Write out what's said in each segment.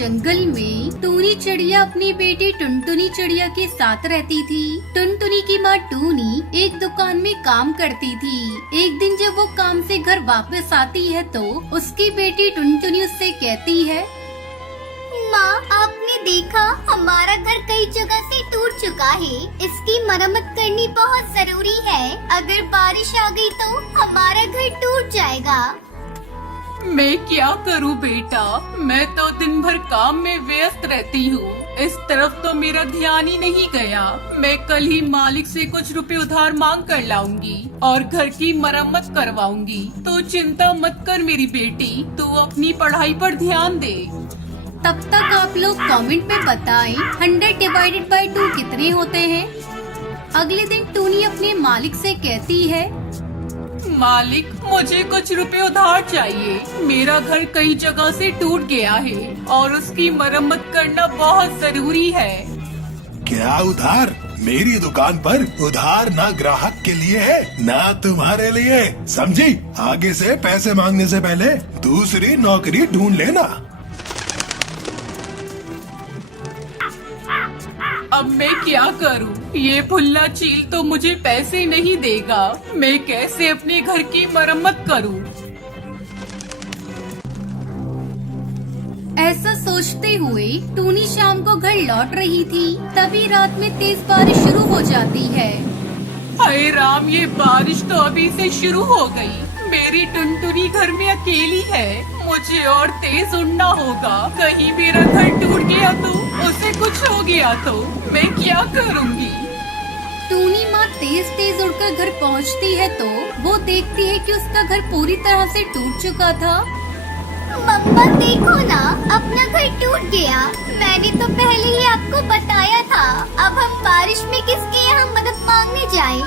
जंगल में टूनी चिड़िया अपनी बेटी टुनटुनी चिड़िया के साथ रहती थी। टुनटुनी की माँ टूनी एक दुकान में काम करती थी। एक दिन जब वो काम से घर वापस आती है तो उसकी बेटी टुनटुनी उससे कहती है, माँ, आपने देखा हमारा घर कई जगह से टूट चुका है। इसकी मरम्मत करनी बहुत जरूरी है। अगर बारिश आ गई तो हमारा घर टूट जाएगा। मैं क्या करूं बेटा, मैं तो दिन भर काम में व्यस्त रहती हूँ। इस तरफ तो मेरा ध्यान ही नहीं गया। मैं कल ही मालिक से कुछ रुपए उधार मांग कर लाऊंगी और घर की मरम्मत करवाऊंगी। तो चिंता मत कर मेरी बेटी, तू अपनी पढ़ाई पर ध्यान दे। तब तक आप लोग कमेंट में बताएं 100 डिवाइडेड बाय 2 कितने होते हैं। अगले दिन टूनी अपने मालिक से कहती है, मालिक, मुझे कुछ रुपए उधार चाहिए। मेरा घर कई जगह से टूट गया है और उसकी मरम्मत करना बहुत जरूरी है। क्या उधार? मेरी दुकान पर उधार ना ग्राहक के लिए है, ना तुम्हारे लिए, समझी? आगे से पैसे मांगने से पहले दूसरी नौकरी ढूंढ लेना। अब मैं क्या करूं? ये भुल्ला चील तो मुझे पैसे नहीं देगा। मैं कैसे अपने घर की मरम्मत करूं? ऐसा सोचते हुए टूनी शाम को घर लौट रही थी। तभी रात में तेज बारिश शुरू हो जाती है। हाय राम, ये बारिश तो अभी से शुरू हो गई। मेरी टुनटुनी घर में अकेली है। मुझे और तेज उड़ना होगा। कहीं मेरा घर टूट गया तो, उसे कुछ हो गया तो मैं क्या करूँगी? टूनी माँ तेज तेज उड़कर घर पहुँचती है तो वो देखती है कि उसका घर पूरी तरह से टूट चुका था। मम्मा देखो ना, अपना घर टूट गया। मैंने तो पहले ही आपको बताया था। अब हम बारिश में किसके यहाँ मदद मांगने जाएं?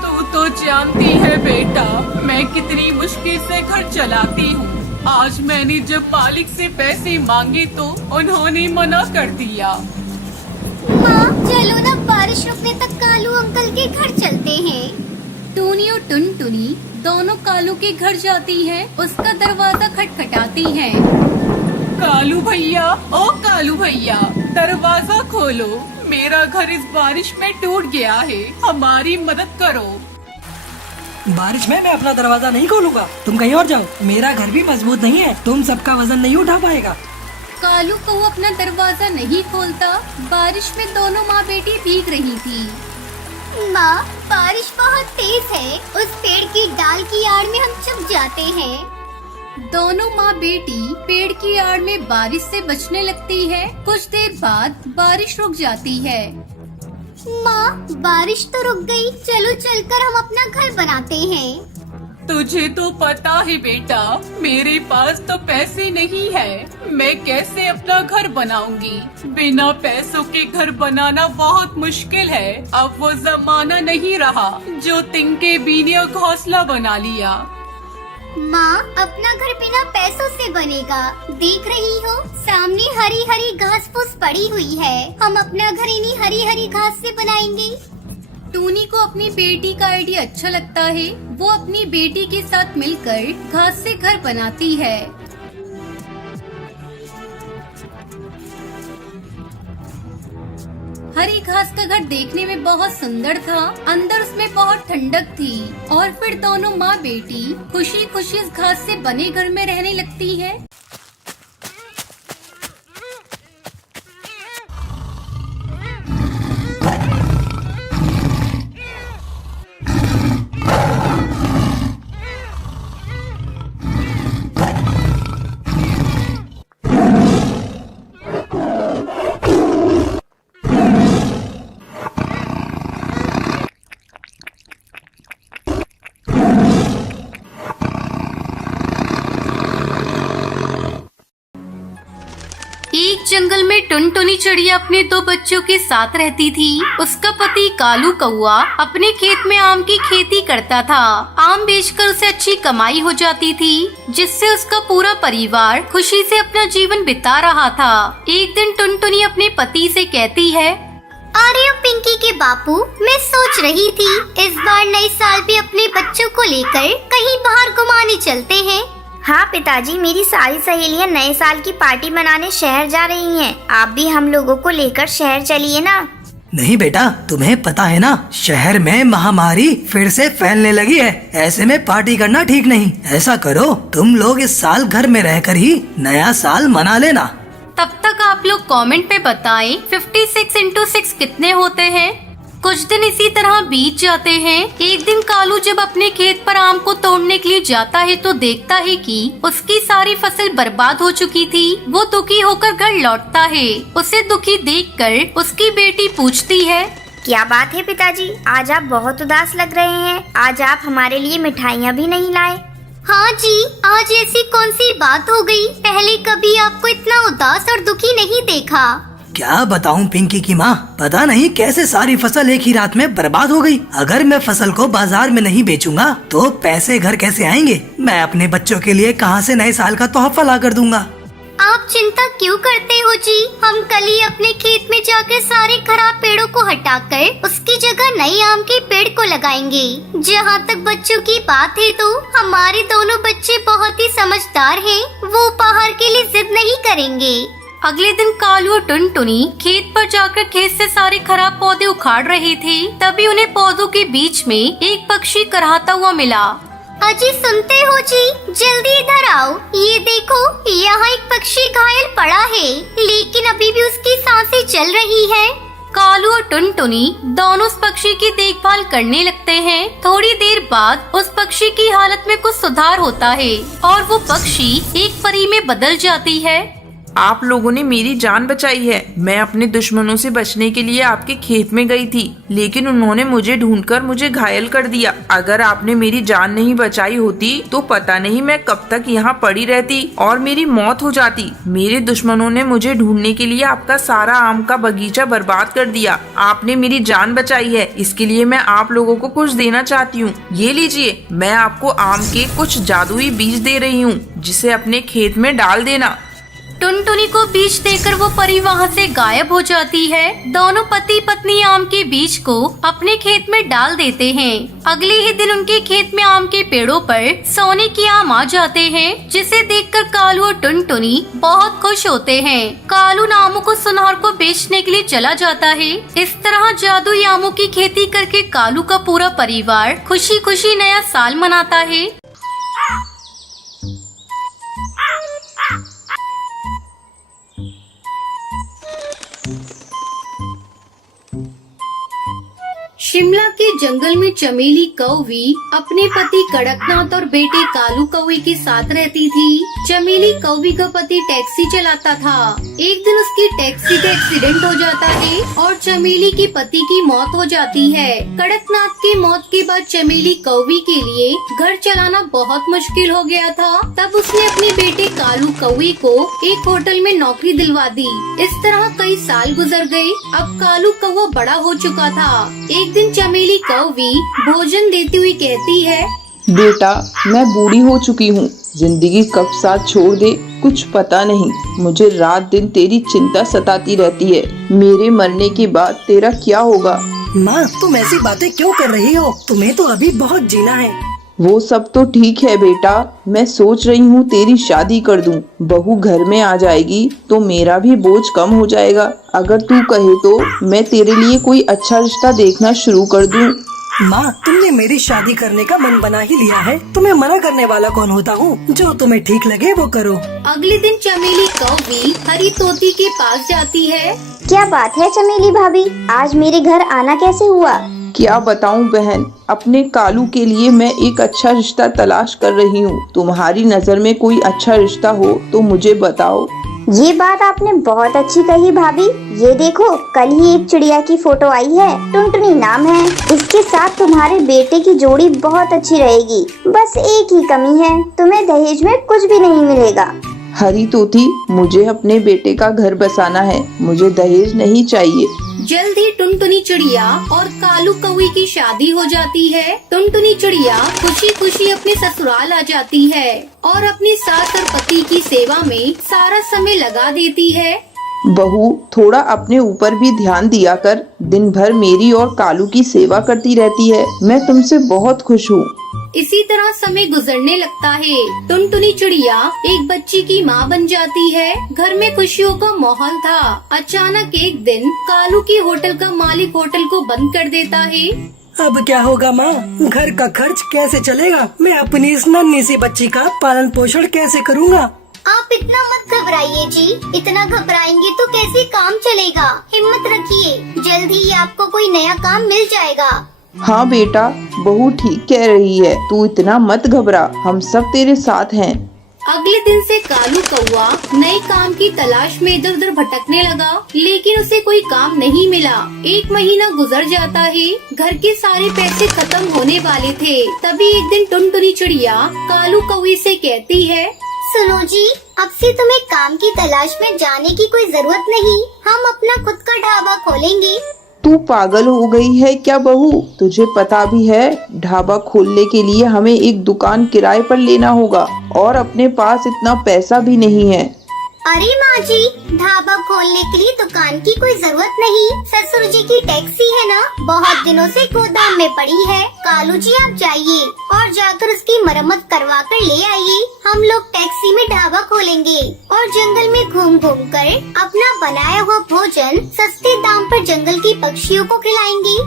तू तो जानती है बेटा, मैं कितनी मुश्किल से घर चलाती हूँ। आज मैंने जब मालिक से पैसे मांगे तो उन्होंने मना कर दिया। माँ, चलो ना, बारिश रुकने तक कालू अंकल के घर चलते हैं। टूनी और टुनटुनी दोनों कालू के घर जाती हैं। उसका दरवाजा खटखटाती हैं। कालू भैया, ओ कालू भैया, दरवाजा खोलो। मेरा घर इस बारिश में टूट गया है, हमारी मदद करो। बारिश में मैं अपना दरवाजा नहीं खोलूंगा। तुम कहीं और जाओ, मेरा घर भी मजबूत नहीं है। तुम सबका वजन नहीं उठा पाएगा। कालू को अपना दरवाजा नहीं खोलता। बारिश में दोनों माँ बेटी भीग रही थी। माँ, बारिश बहुत तेज है। उस पेड़ की डाल की आड़ में हम छुप जाते हैं। दोनों माँ बेटी पेड़ की आड़ में बारिश से बचने लगती है। कुछ देर बाद बारिश रुक जाती है। माँ, बारिश तो रुक गई। चलो चलकर हम अपना घर बनाते हैं। तुझे तो पता है बेटा, मेरे पास तो पैसे नहीं है। मैं कैसे अपना घर बनाऊंगी? बिना पैसों के घर बनाना बहुत मुश्किल है। अब वो जमाना नहीं रहा जो तिनके बीने घोंसला बना लिया। माँ, अपना घर बिना पैसों से बनेगा। देख रही हो, सामने हरी हरी घास फूस पड़ी हुई है। हम अपना घर इन्हीं हरी हरी घास से बनाएंगे। टूनी को अपनी बेटी का आइडिया अच्छा लगता है। वो अपनी बेटी के साथ मिलकर घास से घर बनाती है। हरी घास का घर देखने में बहुत सुंदर था। अंदर उसमें बहुत ठंडक थी। और फिर दोनों माँ बेटी खुशी खुशी इस घास से बने घर में रहने लगती है। एक जंगल में टुनटुनी चिड़िया अपने 2 बच्चों के साथ रहती थी। उसका पति कालू कौआ अपने खेत में आम की खेती करता था। आम बेचकर उसे अच्छी कमाई हो जाती थी, जिससे उसका पूरा परिवार खुशी से अपना जीवन बिता रहा था। एक दिन टुनटुनी अपने पति से कहती है, अरे पिंकी के बापू, मैं सोच रही थी इस बार नए साल पे अपने बच्चों को लेकर कहीं बाहर घुमाने चलते हैं। हाँ पिताजी, मेरी सारी सहेलियाँ नए साल की पार्टी मनाने शहर जा रही हैं। आप भी हम लोगों को लेकर शहर चलिए ना। नहीं बेटा, तुम्हें पता है ना, शहर में महामारी फिर से फैलने लगी है। ऐसे में पार्टी करना ठीक नहीं। ऐसा करो, तुम लोग इस साल घर में रहकर ही नया साल मना लेना। तब तक आप लोग कमेंट पे बताएं 56 into 6 कितने होते हैं। कुछ दिन इसी तरह बीत जाते हैं। एक दिन कालू जब अपने खेत पर आम को तोड़ने के लिए जाता है तो देखता है कि उसकी सारी फसल बर्बाद हो चुकी थी। वो दुखी होकर घर लौटता है। उसे दुखी देखकर उसकी बेटी पूछती है, क्या बात है पिताजी, आज आप बहुत उदास लग रहे हैं। आज आप हमारे लिए मिठाइयाँ भी नहीं लाए। हाँ जी, आज ऐसी कौन सी बात हो गई? पहले कभी आपको इतना उदास और दुखी नहीं देखा। क्या बताऊं पिंकी की माँ, पता नहीं कैसे सारी फसल एक ही रात में बर्बाद हो गई। अगर मैं फसल को बाजार में नहीं बेचूंगा तो पैसे घर कैसे आएंगे? मैं अपने बच्चों के लिए कहाँ से नए साल का तोहफा ला कर दूंगा। आप चिंता क्यों करते हो जी? हम कल ही अपने खेत में जाकर सारे खराब पेड़ों को हटाकर उसकी जगह नए आम के पेड़ को लगाएंगे। जहाँ तक बच्चों की बात है तो हमारे दोनों बच्चे बहुत ही समझदार हैं। वो उपहार के लिए जिद नहीं करेंगे। अगले दिन कालू और टुनटुनी खेत पर जाकर खेत से सारे खराब पौधे उखाड़ रहे थे। तभी उन्हें पौधों के बीच में एक पक्षी कराहता हुआ मिला। अजी सुनते हो जी, जल्दी इधर आओ। ये देखो, यहाँ एक पक्षी घायल पड़ा है, लेकिन अभी भी उसकी सांसें चल रही है। कालू और टुनटुनी दोनों उस पक्षी की देखभाल करने लगते हैं। थोड़ी देर बाद उस पक्षी की हालत में कुछ सुधार होता है और वो पक्षी एक परी में बदल जाती है। आप लोगों ने मेरी जान बचाई है। मैं अपने दुश्मनों से बचने के लिए आपके खेत में गई थी, लेकिन उन्होंने मुझे ढूंढकर मुझे घायल कर दिया। अगर आपने मेरी जान नहीं बचाई होती तो पता नहीं मैं कब तक यहाँ पड़ी रहती और मेरी मौत हो जाती। मेरे दुश्मनों ने मुझे ढूंढने के लिए आपका सारा आम का बगीचा बर्बाद कर दिया। आपने मेरी जान बचाई है, इसके लिए मैं आप लोगों को कुछ देना चाहती हूँ। ये लीजिए, मैं आपको आम के कुछ जादुई बीज दे रही हूँ, जिसे अपने खेत में डाल देना। टुनटुनी को बीज देकर वो परी वहाँ से गायब हो जाती है। दोनों पति पत्नी आम के बीज को अपने खेत में डाल देते हैं। अगले ही दिन उनके खेत में आम के पेड़ों पर सोने के आम आ जाते हैं, जिसे देखकर कालू और टुनटुनी बहुत खुश होते हैं। कालू आमों को सुनार को बेचने के लिए चला जाता है। इस तरह जादुई आमों की खेती करके कालू का पूरा परिवार खुशी खुशी नया साल मनाता है। शिमला के जंगल में चमेली कौवी अपने पति कड़कनाथ और बेटे कालू कौवे के साथ रहती थी। चमेली कौवी का पति टैक्सी चलाता था। एक दिन उसकी टैक्सी का एक्सीडेंट हो जाता है और चमेली के पति की मौत हो जाती है। कड़कनाथ की मौत के बाद चमेली कौवी के लिए घर चलाना बहुत मुश्किल हो गया था। तब उसने अपने बेटे कालू कौवे को एक होटल में नौकरी दिलवा दी। इस तरह कई साल गुजर गए। अब कालू कौवा बड़ा हो चुका था। एक दिन चमेली कौवी भोजन देती हुई कहती है, बेटा, मैं बूढ़ी हो चुकी हूँ। जिंदगी कब साथ छोड़ दे कुछ पता नहीं। मुझे रात दिन तेरी चिंता सताती रहती है। मेरे मरने के बाद तेरा क्या होगा? माँ, तुम ऐसी बातें क्यों कर रही हो? तुम्हें तो अभी बहुत जीना है। वो सब तो ठीक है बेटा, मैं सोच रही हूँ तेरी शादी कर दूँ। बहू घर में आ जाएगी तो मेरा भी बोझ कम हो जाएगा। अगर तू कहे तो मैं तेरे लिए कोई अच्छा रिश्ता देखना शुरू कर दूँ। माँ, तुमने मेरी शादी करने का मन बना ही लिया है। तुम्हें मना करने वाला कौन होता हूँ? जो तुम्हें ठीक लगे वो करो। अगले दिन चमेली कौवी हरी तोती के पास जाती है। क्या बात है चमेली भाभी, आज मेरे घर आना कैसे हुआ? क्या बताऊं बहन, अपने कालू के लिए मैं एक अच्छा रिश्ता तलाश कर रही हूँ। तुम्हारी नजर में कोई अच्छा रिश्ता हो तो मुझे बताओ। ये बात आपने बहुत अच्छी कही भाभी। ये देखो, कल ही एक चिड़िया की फोटो आई है, टुनटुनी नाम है। इसके साथ तुम्हारे बेटे की जोड़ी बहुत अच्छी रहेगी। बस एक ही कमी है, तुम्हें दहेज में कुछ भी नहीं मिलेगा। हरी तोती, मुझे अपने बेटे का घर बसाना है, मुझे दहेज नहीं चाहिए। जल्द ही टुनटुनी चिड़िया और कालू कौवे की शादी हो जाती है। टुनटुनी चिड़िया खुशी खुशी अपने ससुराल आ जाती है और अपनी सास और पति की सेवा में सारा समय लगा देती है। बहू, थोड़ा अपने ऊपर भी ध्यान दिया कर। दिन भर मेरी और कालू की सेवा करती रहती है। मैं तुमसे बहुत खुश हूँ। इसी तरह समय गुजरने लगता है। टुनटुनी चिड़िया एक बच्ची की माँ बन जाती है। घर में खुशियों का माहौल था। अचानक एक दिन कालू की होटल का मालिक होटल को बंद कर देता है। अब क्या होगा माँ? घर का खर्च कैसे चलेगा? मैं अपनी इस नन्ही सी बच्ची का पालन पोषण कैसे करूँगा? आप इतना मत घबराइए जी। इतना घबराएंगे तो कैसे काम चलेगा? हिम्मत रखिए, जल्द ही आपको कोई नया काम मिल जाएगा। हाँ बेटा, बहू ठीक कह रही है। तू इतना मत घबरा, हम सब तेरे साथ हैं। अगले दिन से कालू कौआ नए काम की तलाश में इधर उधर भटकने लगा, लेकिन उसे कोई काम नहीं मिला। 1 महीना गुजर जाता है। घर के सारे पैसे खत्म होने वाले थे। तभी एक दिन टुनटुनी चिड़िया कालू कौवे से कहती है, सुनो जी, अब से तुम्हें काम की तलाश में जाने की कोई जरूरत नहीं। हम अपना खुद का ढाबा खोलेंगे। तू पागल हो गई है क्या बहू? तुझे पता भी है ढाबा खोलने के लिए हमें एक दुकान किराए पर लेना होगा और अपने पास इतना पैसा भी नहीं है। अरे माँ जी, ढाबा खोलने के लिए दुकान की कोई जरूरत नहीं। ससुर जी की टैक्सी है ना, बहुत दिनों से गोदाम में पड़ी है। कालू जी आप जाइए और जाकर उसकी मरम्मत करवा कर ले आइए। हम लोग टैक्सी में ढाबा खोलेंगे और जंगल में घूम घूम कर अपना बनाया हुआ भोजन सस्ते दाम पर जंगल की पक्षियों को खिलाएंगे।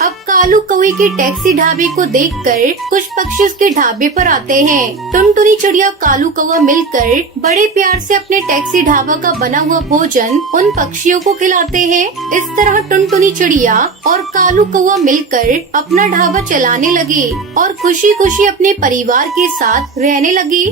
अब कालू कौवे के टैक्सी ढाबे को देखकर कुछ पक्षी उसके ढाबे पर आते हैं। टुनटुनी चिड़िया कालू कौवा मिलकर बड़े प्यार से अपने टैक्सी ढाबा का बना हुआ भोजन उन पक्षियों को खिलाते हैं। इस तरह टुनटुनी चिड़िया और कालू कौवा मिलकर अपना ढाबा चलाने लगे और खुशी खुशी अपने परिवार के साथ रहने लगे।